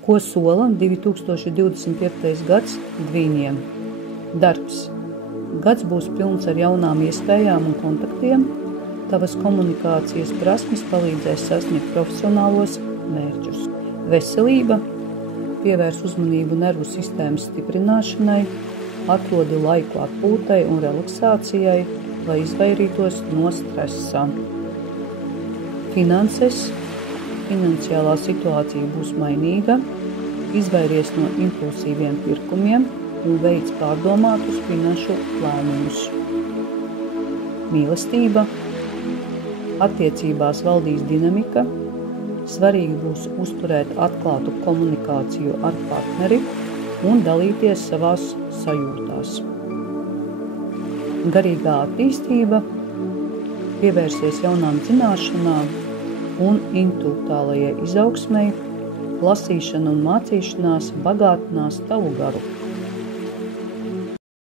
Ko sola 2025. gads Dvīņiem? Darbs. Gads būs pilns ar jaunām iespējām un kontaktiem. Tavas komunikācijas prasmes palīdzēs sasniegt profesionālos mērķus. Veselība. Pievērs uzmanību nervu sistēmas stiprināšanai, atrodi laiku atpūtai un relaksācijai, lai izvairītos no stresa. Finanses. Finansiālā situācija būs mainīga, izvairies no impulsīviem pirkumiem un veic pārdomātus finanšu lēmumus. Mīlestība. Attiecībās valdīs dinamika, svarīgi būs uzturēt atklātu komunikāciju ar partneri un dalīties savās sajūtās. Garīgā attīstība. Pievērsies jaunām zināšanām un intelektuālajai izaugsmei, lasīšana un mācīšanās bagātinās tavu garu.